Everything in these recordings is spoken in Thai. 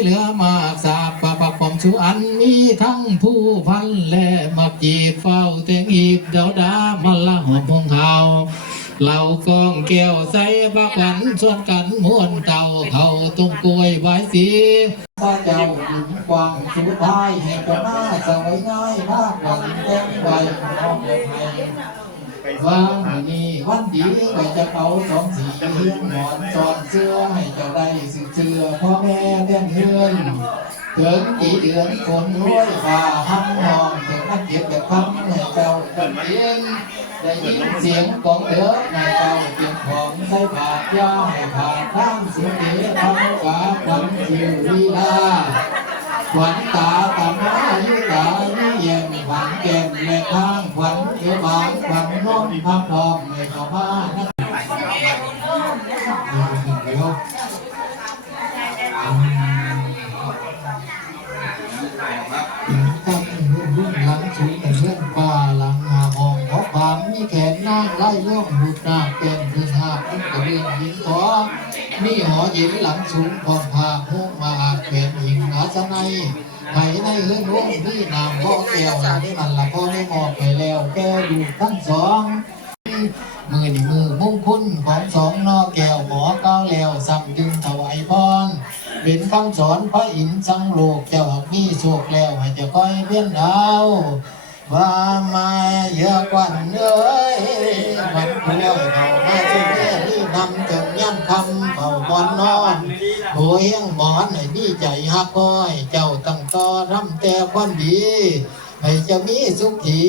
เหลือมากสาบปะปะปอมชูอันมีทั้งผู้พันและมาจีบเฝ้าเตียงอีกเดาดามาละหอมพงเฮาเหล่ากองแก้วใส่บักวันชวนกันม้วนเต่าเขาตุ้งกล้วยใบายสีพระเจ้าหญิงกวางสุดท้ายให้เจ้าหน้าสวยง่ายมากหวังแจ้งใบน้องไทย ว่ามื้อนี้วันดีก็จะเอาสองสีเฮียงหมอนจอนเสื้อให้เจ้าได้สึกเสื้อพ่อแม่เลี้ยงเฮือนถึงกี่เดือนคนรวยฝ่าห้ำนองถึงนักเก็บแบบคำให้เจ้าดันเองได้ยินเสียงของเดือให้เจ้าเตรียมของใส่บาตรยาให้ผ่านทางสุขีทำกาควันคิวลีลาขวัญตาตามายุตานิเย็นขวัญแก้มแม่ ทางขวัญเขียวบานขวัญน้องพับทองไม่เข้ามานะเดี๋ยวตั้งรุ่นรุ่นหลังสูงเรื่องป่าหลังหาห้องเพราะความมีแขนนางไล่ล่องหุดนาเป็นพื้นหาบพุ่งกระเบียนหินข มีหอเย็นหลังสูงพองพาหูมาอาเป็นหิงหาสนัยไหในเฮือนร่วงที่นามพ่อแก้วนี่มันละพ่อได้มอบไปแล้วแก้ดูทั้งสองมือนี่มือมุ่งคุณของสองนอแก้วหมอก้าแล้วสั่งดึงถวายพรเป็นคำสอนพระอินทร์สังโลกเจ้าหากมีโชคแล้วให้เจะก้อยเพี้ยนดาวว่ามาเยอะกว่าเอ้ยมันเพื่อยเขามาช่วยรีบนำจนย่ำ คำเป่าบอนนอนโหยยังหมอนให้มีใจฮักก้อย เจ้าตั้งต่อรำแต่ความดีให้จะมีสุขี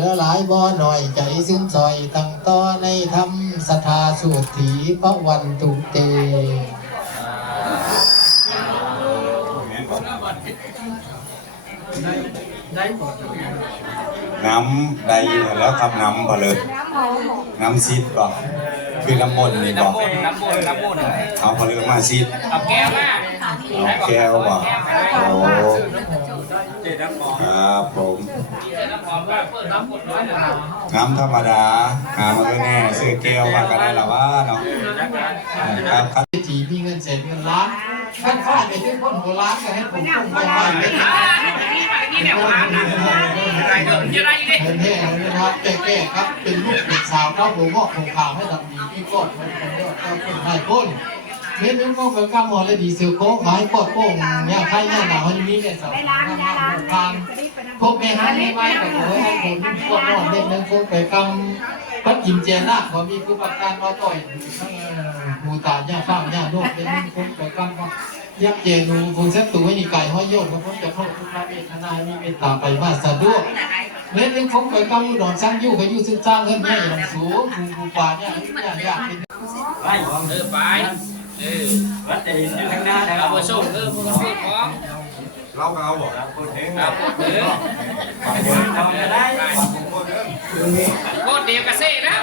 ละหลายบ่อหน่อยใจซึ้งซอยตั้งต่อในธรรมสถาสุถีพระวันตุเตน้ำใดแล้วครับน้ำพอเลยน้ำซีดก่อน คือน้ำมนต์นี่บอกน้ำมนต์น้ำมนต์เอาพอเลยมาซีดเอาแก้วมาเอาแก้วบอกโอ้เจ็ดน้ำหอมครับผมเจ็ดน้ำหอมว่าเปิดน้ำกดน้อยหน่อยน้ำธรรมดาหามาไม่แน่ซื้อแก้วมาก็ได้ละว่าเนาะครับครับทีมีเงินเศษเงินล้านท่านฟาดไปที่คนโบราณก็ให้ผมพุ่งไปไปไม่ได้นี่เนี่ยว่านะอะ ไรเถอะยังไงดิเป็นแน่เลยนะครับแก่ๆครับเป็นลูกเป็นสาวครับผมบอกของข่าวให้ดำดีที่กอดมันเป็นยอดเจ้าคนไทยก้นเน้นนึกว่าเป็นก้ามอและดีเซลโค้งไม้กอดโป่งเนี่ยใครเนี่ยหนาวให้มีแก่สาวงามงามทางพวกแม่ฮันไม่ไหวแต่ขอให้ผมกอดนอนเล่นนึงพวกไปกำพัดกินเจน่ะพอมีผู้ประกันมาต่อยหูตาเนี่ยข้างเนี่ยโลกเล่นนึงพวกไปกำว่า ยักเจนูคงเซ็ตตัวให้นี่ไก่ห้อยโยนเพราะผมจะเข้าทุกพระเวทนามีเมตตาไปว่าสะดวกเล่นเล่นผมไปกำอุดรสร้างยู่ก็อยู่ซึ่งสร้างเงินแม่อย่างสูงภูภูปาเนี่ยอย่างยากเป็นไปเออไปเออวัดเองอยู่ข้างหน้าเอาไปส่งเออพวกเราพูดพร้อมเราก็เอาบอกคนเอาพูดเออทำจะได้โคตรเดียวกับเซ่แล้ว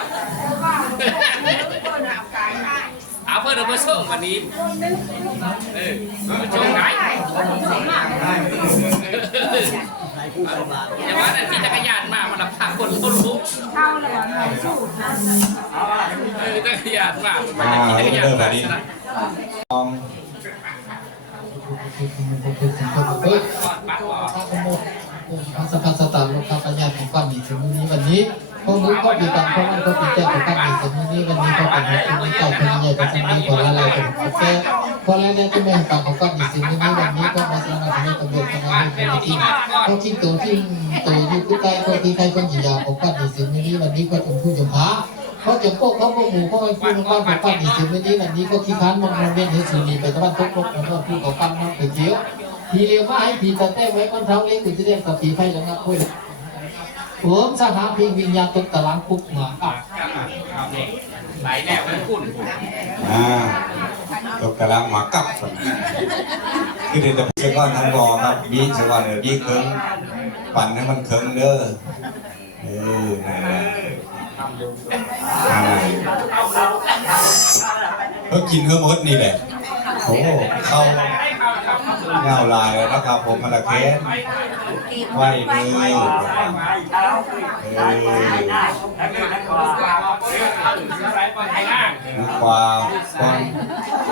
เอาเพื่อนเอาไปส่งวันนี้เออไปส่งไหนอย่าว่าที่จักรยานมามันละพาคนเขารู้เข้าเลยหน่อยสูตรนะเออจักรยานมามันอ่าจะขี่จักรยานมมาแบบนี้ลองเฮ้ยปัดออกพระโมพระสัพพสตาร์โลกาปัญญาของความดีถึงนี้วันนี้ พวกรู้ก็มีการพวกนั้นก็มีแจ้งของความดีถึงนี้วันนี้ก็เป็นเหตุที่ใจพลังใหญ่ประจำปีของอะไรเป็นแก่พอแล้วเนี่ยที่แม่ปากของความดีถึงนี้วันนี้ก็มาสร้างงานตำรวจคณะผู้ปกครองเขาทิ้งตัวทิ้งตัวยู่ผู้ใต้คนที่ใครคนหญิงยาของความดีถึงนี้วันนี้ก็เป็นผู้จมพาเขาจะพวกเขาพวกหมู่เขาไอ้ผู้น้องของความดีถึงนี้วันนี้ก็ขี้ค้านมองมองเวียนเห็นสุนีไปตะวันตกลบของผู้ก่อความน้ำไปเที่ยวทีเรียวมาให้ผีตาเต้ไว้คนเท้าเลี้ยงกุจะเรียกกับผีไฟแล้วงับคุย ผมสหาพิงวิญญาณตกตะลังคุกมาอะไหลแนวมันคุ้นอ่าตกกำลังหมากับคนคือเดี๋ยวจะเช็คก่อนทั้งบอครับบีเช็คก่อนเดี๋ยวบีเคิงปั่นให้มันเคิงเด้อเออนั่นแหละเพิ่งกินเพิ่มมดนี่แหละโอ้เข้า เงาลายเลยนะครับผมมาละเคสไหวเลยเออดูความความ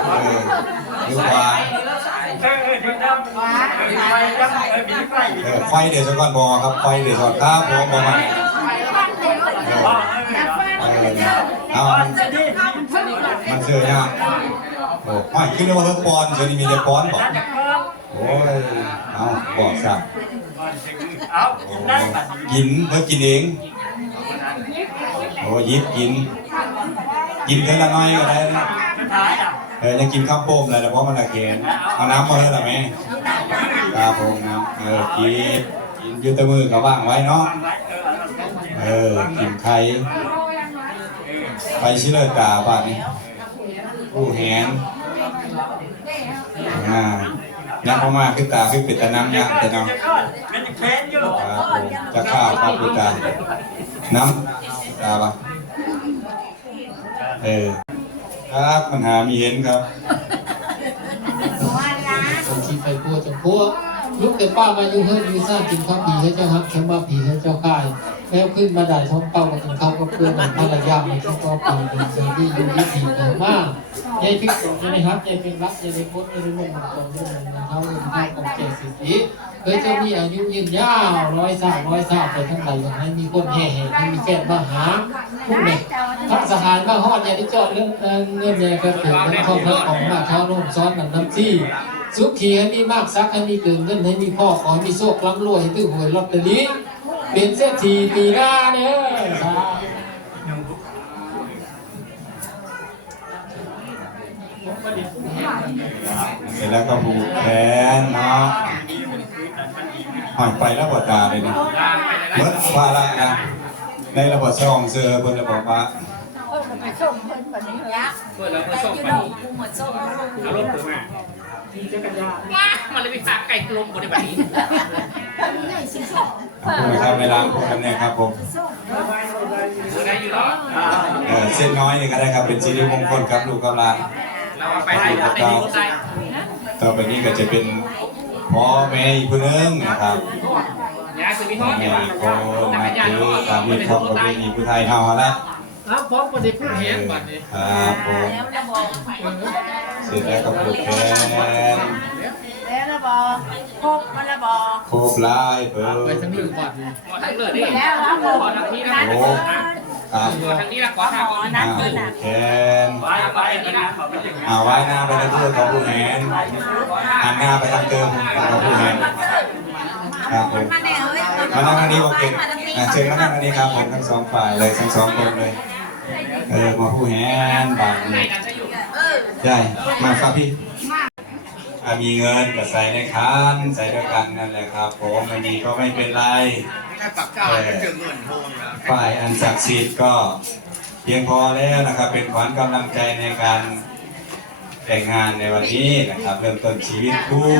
เออดูความเออเออดึงน้ำดึงไฟเอมีไฟเออไฟเดี๋ยวสก่อนบอครับไฟเดี๋ยวสักครับผมบอมาเออเออเอามันจะดีมันเสือยากโอ้ไม่คิดว่าเพิ่งปอนเฉยนี่มีแต่ปอนบอก ยเอาบอกสักเอาโอ้ได้บัดกินเพิ่งกินเองโอ้ยิบกิน กินเท่าละน้อยก็ได้นะท้ายอะเออยังกินข้าวโป้มเลยแต่เพราะมันตะเกนเอาน้ำมาให้ละแม่ครับผมน้ำเออกินกินอยืดตะมือกับว่างไว้เนาะเออเออกินไข่ไปชิเลอร์กาบ้านนี้ผู้แหนอ่า ยักษ์มากๆขึ้นตาขึ้นปิดตาน้ำยักษ์แต่น้องมันจะแค้นอยู่ครับผมจะข้าวครับคุณตาน้ำตาปะเออครับปัญหามีเห็นครับคนที่ไปกลัวจะพวกลุกแต่ป้ามาอยู่เฮือนอยู่ซ่านกินข้าวผีให้เจ้าฮักฉันว่าผีให้เจ้าข่าย แล้วขึ้นมาได้ท้องเป้ากับกินข้าวก็เพื่อนมันภรรยาในที่ก็ปีเป็นสิ่งที่อยู่ที่ดีมากยายพิกสงยายฮักยายเป็นรักยายเป็นพจน์ยายเป็นวงตรงยายเป็นเขาเป็นข้าวของเจสิสีเคยจะมีอายุยืนยาวร้อยสามร้อยสามไปทั้งหลายอย่างให้มีคนแห่แห่ให้มีแก่มาหาพวกเด็กทักสหารมาฮอดยายที่จอดเรื่องเงินยายก็ถือเป็นข้อพระของมาเท้านุ่มซ้อนหนังน้ำที่สุขีให้มีมากซักให้มีเกินเงินให้มีพ่อขอให้มีโชคล้ำรวยให้ตื้อหวยลอตเตอรี่ เป็นเศรษฐีปีหน้าเด้อครับเสร็จแล้วก็ผูกแขนเนาะหอยไปแล้วบดตาเลยนะลางไปแล้วเมื่อว่าละนะในระบบช่องเสือเพิ่นจะบอกว่าเพื่อนเราเพื่อส่งไปเอารถผมมา ว้ามันเลยไปหาไก่ลมบนในบัดนี้ขอบคุณครับเวลาพบกันเนี่ยครับผมได้อยู่เนาะเออเส้นน้อยนี่ก็ได้ครับเป็นสิริมงคลครับลูกกับหลานเราไปได้ครับได้ดีได้ต่อไปนี้ก็จะเป็นพ่อแม่อีกคนนึงนะครับยาสุวิทพ่อย์แม่เนี่ยอีกคนนับถือตามมีครอบครัวมีผู้ไทยเฮาละ อ้าวพร้อมประเดี๋ยวพูดเอเห็นอบัดนี้ครับผมเสร็จแล้วก็ผูกแขนแล้วระบอครบมาระบอโคบลายเปิไปดทั้งเรื่องบัดนี้ขอทั้งเลือดดิแล้วระบอขอทั้งนี้นะโอ้ครับขอทั้งนี้นะขอทางก่อนอ่าผูกแขนไปไปนี่นะเขาไม่ถึงอ่าไว้หน้าไปทางเพื่อนของผู้แหนหันหน้าไปทางเดิมของผู้แหนครับผมมาแน่เฮ้ยมานั่งทางนี้โอเคอะเชิญมานั่งทางนี้ครับผมทั้งสองฝ่ายเลยทั้งสองคนเลย เออมาผู้แหนบางไหนเลยกันจะอยู่ได้มาครับพี่อะมีเงินก็ใส่ในคันใส่ด้วยกันนั่นแหละครับผมไม่มีก็ไม่เป็นไรถ้าปากกาจะเจอเงินโทนแล้วฝ่ายอันศักดิ์สิทธิ์ก็เพียงพอแล้วนะครับ เป็นขวัญกำลังใจในการแต่งงานในวันนี้นะครับ เริ่มต้นชีวิตคู่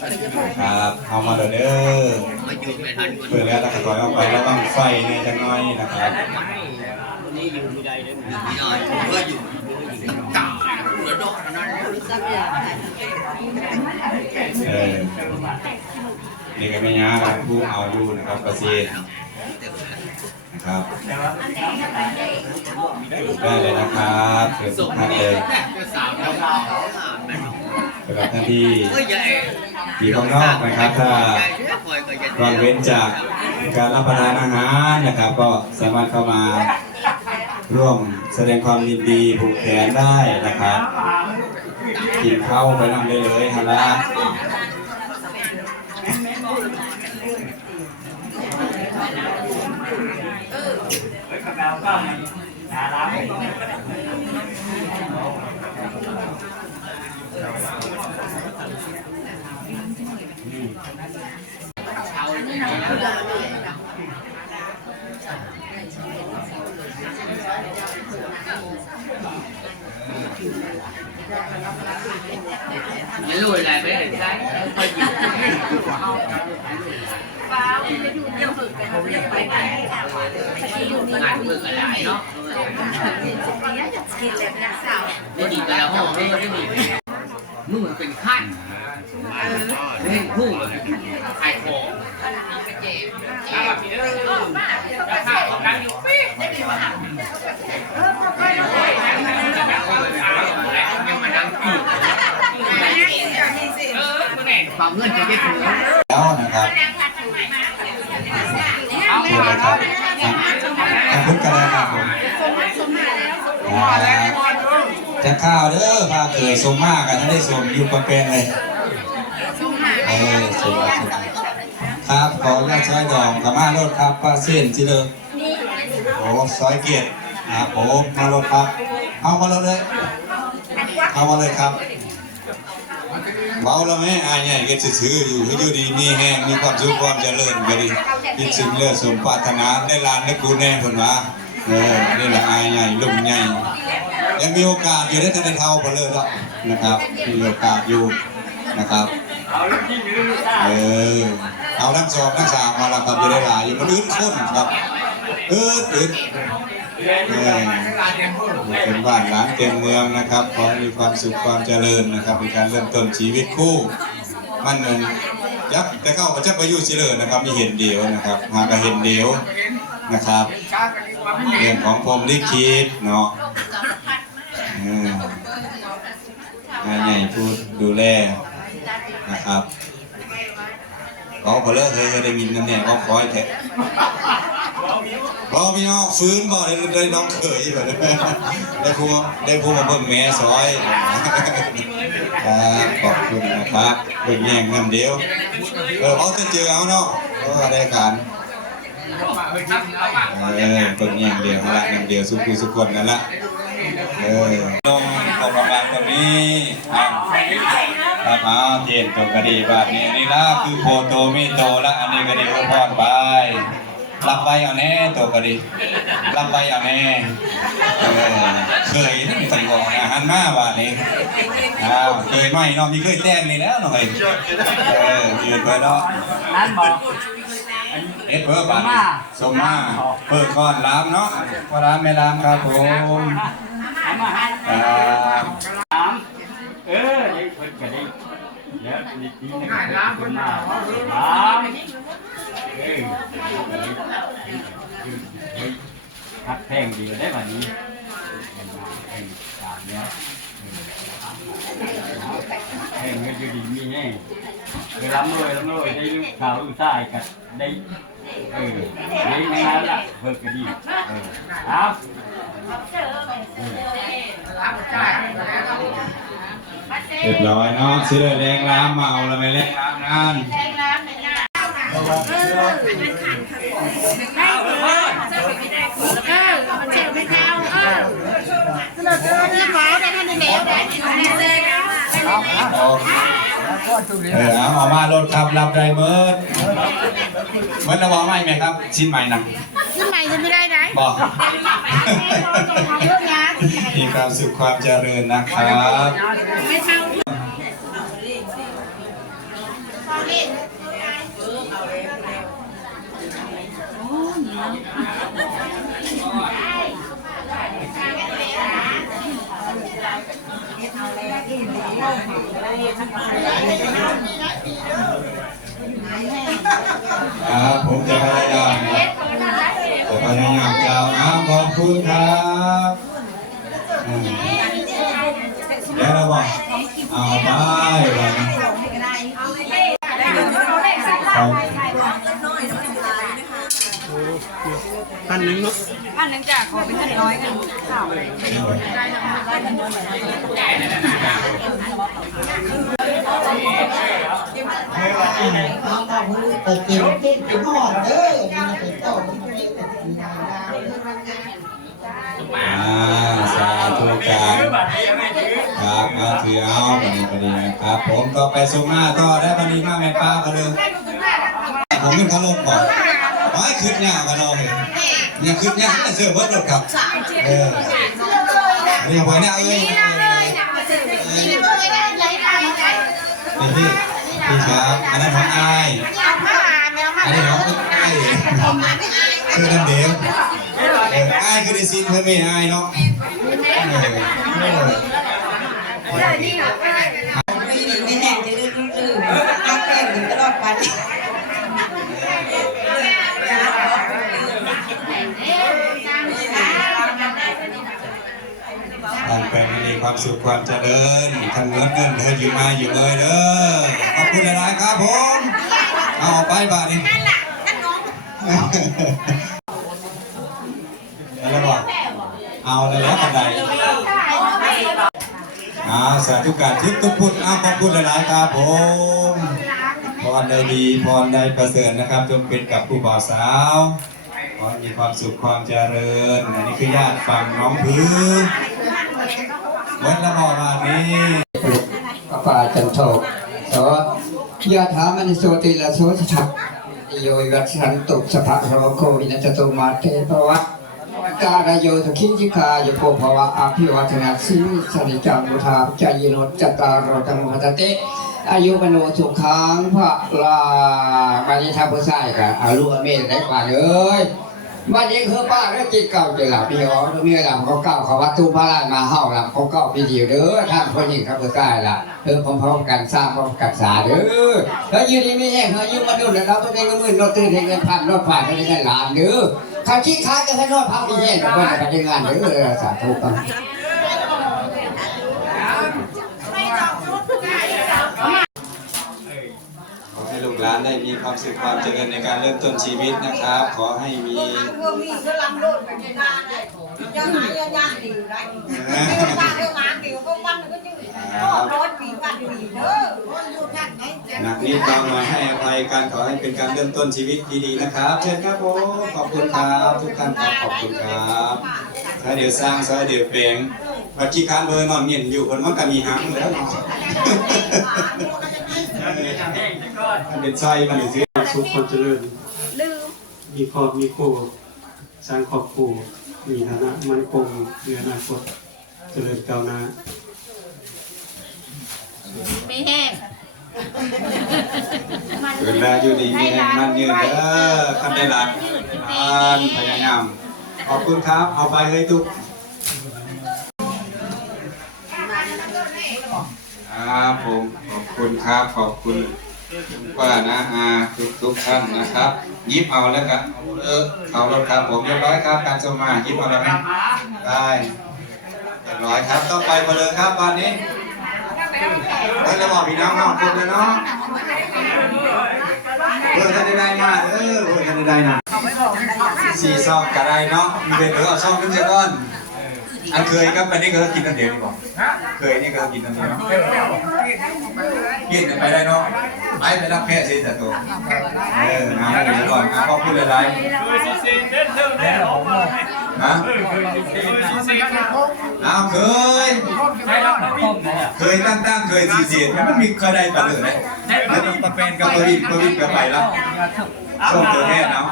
ครับเอามาเลยเด้อเพื่อแล้วเราก็ถอยออกไปแล้วต้องไฟในจังน้อยนะครับนี่อยู่ไม่ได้เลยไม่ได้ก็อยู่อยู่กาหัวโดดนั้นเออนี่ก็ไม่ยากครับผู้เอาอยู่นะครับประเทศนะครับได้เลยนะครับเชิญทุกท่านเลย สาวเราสำหรับท่านที่เฮ้ยใหญ่อยู่ข้างนอกนะครับถ้ารอนเว้นจากการรับประทานอาหารนะครับ ก็สามารถเข้ามาร่วมแสดงความยินดีผูกแขนได้นะครับกินข้าวไปนำได้เลยฮะละเฮ้ยกับเราก็หาร้านไม่รู้อะไรไม่ได้ใช้ค่อ ยยิงฟ้าจะอยู่เดียวฝึกกันเรียกไปไหนที่อยู่นี่ งานเพื่อกันหลายเนาะ กินแบบนักสาว ได้ดีแต่ละห้องนี่ได้ดีนู่นเป็นขั้นเล่นคู่ขายของถ้าแบบนี้ราคาของการอยู่ปี๊ดได้ดีมากเออก็ไปเลยยังมานั่งอยู่ ฝากเงินจะได้ถึงแล้วนะครับเชิญเลยครับขอบคุณกันเลยครับผมจะข้าวเด้อพาเกยสมมากกันถ้าได้สมอยู่ประเป็นเลยเออสมครับขออนุญาตซอยดองกับมาโลดครับป้าเส้นจิเลยโอ้ซอยเกียรติครับผมมาโลดครับ เอามาลดเลย เอามาเลยครับ เบาแล้วไหมอายใหญ่ก็ซื้อๆอยู่ให้อยู่ดีมีแห้งมีความสุขความเจริญก็ดีคิดสิ่งเลือสมปรารถนาได้ลานได้กูแน่คนว่าเออนี่แหละอายใหญ่ลุงใหญ่ยังมีโอกาสอยู่ได้ทันเท่าพอเลยแล้วนะครับมีโอกาสอยู่นะครับเออเอาทั้งสองทั้งสามมาแล้วครับจะได้หลายอยู่มันอื่นคนครับเอออึด เป็นบ้านร้านเต็มเมืองนะครับขอให้มีความสุขความเจริญนะครับในการเริ่มต้นชีวิตคู่มันเงินยักษ์แต่เข้าประจักประยุทธ์สิเลยนะครับมีเห็นเดียวนะครับหากเห็นเดียวนะครับเรื่องของพรมลิขิตเนาะเอองานใหญ่ผู้ดูแลนะครับขาพอเลิกเคยได้ยินกันเนี่ยว่าคอยแท้ ราพี่น้องฟื้นบ่ได้ได้น้องเขยแบบนี้ได้ครูได้ครูมาเบิ่งแม่ซอยครับขอบคุณนะครับเบิ่งแย่งน้ำเดียวเออเขาจะเจอเอาเนาะก็ได้การเออเบิ่งแย่งเดียวละน้ำเดียวสุขุสุขคนนั่นละเออลงตกประมาตรงนี้อะครับเอาเทียนตกกระดีบาทนี้นี่ละคือโพโตมิโตละอันนี้กระดีก็พอดไป รับไปเอาแน่ตัวกระดีรับไปเอาแน่เออเคยนี่ตั้งบอกอาหารมาบาทนี้อ้าวเคยไหมเนาะมีเคยแต้มนี่แล้วหน่อยเออยืนไปเนาะนั้นบอกเอ็ดเพิ่มบาทนี้สมมาเปิดก่อนล้ามเนาะพอล้ามไม่ล้ามครับผมเอามาให้ครับสามเออได้เพิ่นก็ได้แล้วดีดีนะล้างคนมาสามเออ พักแพงดีได้แบบนี้แพงสามเนี้ยแพงเงินอยู่ดีมีแห้งเวลาเมื่อยลำรวยได้ลูกสาวลูกชายกันได้เออได้งานละเพิ่นก็ดีเออครับเรียบร้อยเนาะซื้อเลยแรงล้ามเมาแล้วไม่แรงล้ามนาน เออมันเจ็บไม่เข้าเออสนุกเออเรื่องหมอได้ท่านเดียวได้เลยเออเอาเอามารถขับรับได้เมิดเมิดระวังไหมไหมครับ ชิ้นใหม่นะขึ้นใหม่จะไม่ได้ไหนบอกเรื่องงานมีความสุขความเจริญนะครับ ไม่เข้า ครับผมจะพยายามจะพยายามจะเอาขอบคุณครับแล้วเราบอกเอาไป นึ่งจ้ะขอเป็นเงินร้อยกันข่าวอ่าสาธุการครับเอาถือเอาพอดีพอดีนะครับ ผมก็ไปส่งหน้าต่อได้พอดีมากแม่ป้าก็เลยผมขึ้นเขาลงก่อน ไม่ขึ้นยากกันเลยยังขึ้นยากแต่เสือเบิร์ดครับเออเรียกไว้เนี่ยเอ้ยนี่พี่พี่ครับอันนั้นของอายอันนี้ของอายชื่อน้ำเดียวเอออายคือได้ซินเพื่อนไม่อายเนาะเออเออไม่แน่จะลืมลืมรักแป้งอยู่ตลอดวันท่านเป็นมีความ สุขความเจริญท่านเงินเงินเธออยู่มาอยู่เลยเด้อขอบคุณหลายๆครับผมเอาไปบาทนี้นั่นนั่นน้องแล้วบอกเอาเลยแล้วกันใดอาสาธุการทิพย์ทุกพุทธอาขอบคุณหลายๆครับผมพรใดดีพรใดประเสริฐนะครับ จงเป็นกับผู้บ่าวสาวขอมีความสุขความเจริญ อันนี้คือญาติฝั่งน้องพื้น วันละหมอมานี้ปปาจันโทโสยะถามณิโสติละโสสทัพโยวัชสันตุสภะสวโควินัสตุมาเตภวัตการโยสคิจิกายโกภวะอภิวัฒนาสิสนิจังมุทาจายโนจตารโรธรรมหตเตอายุมโนสุขังพระลาบันนี้ทาผู้ชายกับอาลุอเมรได้กว่าเลย วันนี้คือป้าแล้วจิตเก่าจะหลับพี่อ๋อเมียหลังเขาเก่าเขาวัดตุ้มพระราชมาเฮาหลังเขาเก่าพี่ดียวเด้อท่านคนหญิงครับผู้ชายล่ะเออพร้อมๆกันสร้างพร้อมกันสาเด้อแล้วยืนนี่ไม่แห้งเขายืนมาดูแล้วตัวเองก็มือราตื่นเงินพันรถผ่านไม่ได้ล้านเด้อเขาคิดค้ากันให้รถพักไม่แห้งกับคนกันงานเด้อสาธุกัน ขอให้ลูกหลานได้มีความสุขความเจริญในการเริ่มต้นชีวิตนะครับ ขอให้มีเมื่อมีก็ลำโดดไปในนาได้เจ้าหายย่างดีได้ไม่ว่าเรื่องงานดีก็วันก็ยืดร้อนปีกันปีเด้ออยู่ท่านไหนหนักนิดเบาหน่อยให้อภัยกันขอให้เป็นการเริ่มต้นชีวิตที่ดีนะครับ เชิญครับผมขอบคุณครับทุกท่านครับขอบคุณครับถ้าเดี๋ยวสร้างซอยเดี๋ยวเปลงวัดขี้ค้านเบอร์นอนเงียนอยู่คนมันก็มีหังแล้วเนาะ มันเป็นซอยมันเลยสิสุขความเจริญมีครอบมีครัวสร้างครอบครัวมีฐานะมั่นคงในอนาคตเจริญก้าวหน้าไม่แห้งเวลาอยู่ดีมีแรงมั่นยืนเด้อท่านได้รับอ่านพยายามขอบคุณครับ เอาไปเลยทุกครับผมขอบคุณครับ ขอบคุณ คุณป้านะอาทุกทุกท่านนะครับ ยิบเอาแล้วกันเออเขาแล้วครับผมเรียบร้อยครับ การสมายิบเอาแล้วไหมได้เรียบร้อยครับต้องไปมาเลยครับวันนี้เฮ้ยเราบอกพี่น้องน้องครบเลยเนาะเออท่านได้ได้มาเออเออท่านได้ได้นะสี่ซองกะไรเนาะมีเป็นเออเอาซองนึงเสียก่อน อันเคยครับอันนี้ก็กินอันเดียวดีกว่าเคยนี่ก็กินอันเดียวกินไปได้เนาะไปไปรับแค่สิแต่ตัวเออเอาเดี๋ยวก่อนเอาขอบคุณหลายๆนะเอาเคย เคยตั้งตั้งเคยสีเสียดมันมีเคยได้ปะเลยนะแล้วนี่ตะเป็นกับตัววินตัววินกับไปแล้วส่งตัวแทนเนาะ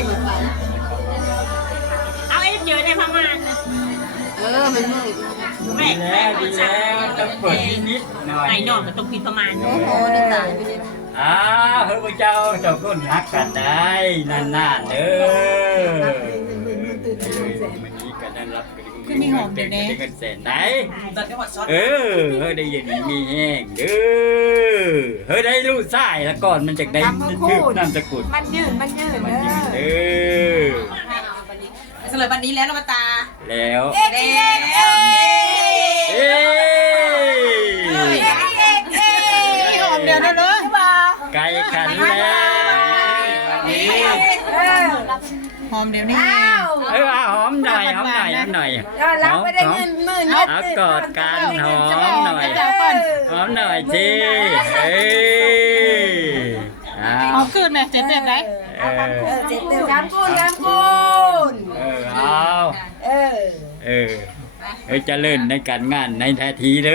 นี่เหมือาเอาไอ้เจอในพม่านะเออ มันมืดไม่ดีแล้วดีแล้วต้องเปิดนิดๆหน่อยไอหนอนมันต้องกินประมาณโอ้โหนี่ตายไปเลยอ้าวพระเจ้าเจ้าก็นักกันได้นานๆเด้อ รับขึ้นมีหอมเด็กได้เงินแสนไหนเออเฮ้ยได้ยินมีแห้งเด้อเฮ้ยได้ลูกชายแล้วก่อนมันจากได้ชื่อนามสกุลมันยืดมันยืดมันยืนเออสำหรับวันนี้แล้วเรามาตาแล้วเด็กเอ้ยหอมเดียวนะเนอะไก่ขันแล้วนี่หอมเดียวนี่ น่อยหอมหน่อยหอมหอมเอากอดกันหอมหน่อยหอมหน่อยสิเอ้ยเอาหอมขึ้นไหมเจ็บเจ็บไหมเออเจ็ดเดือนน้ำกุนน้ำกุนเออเอาเออเออเออเจะเล่นในการงานในทันทีเลย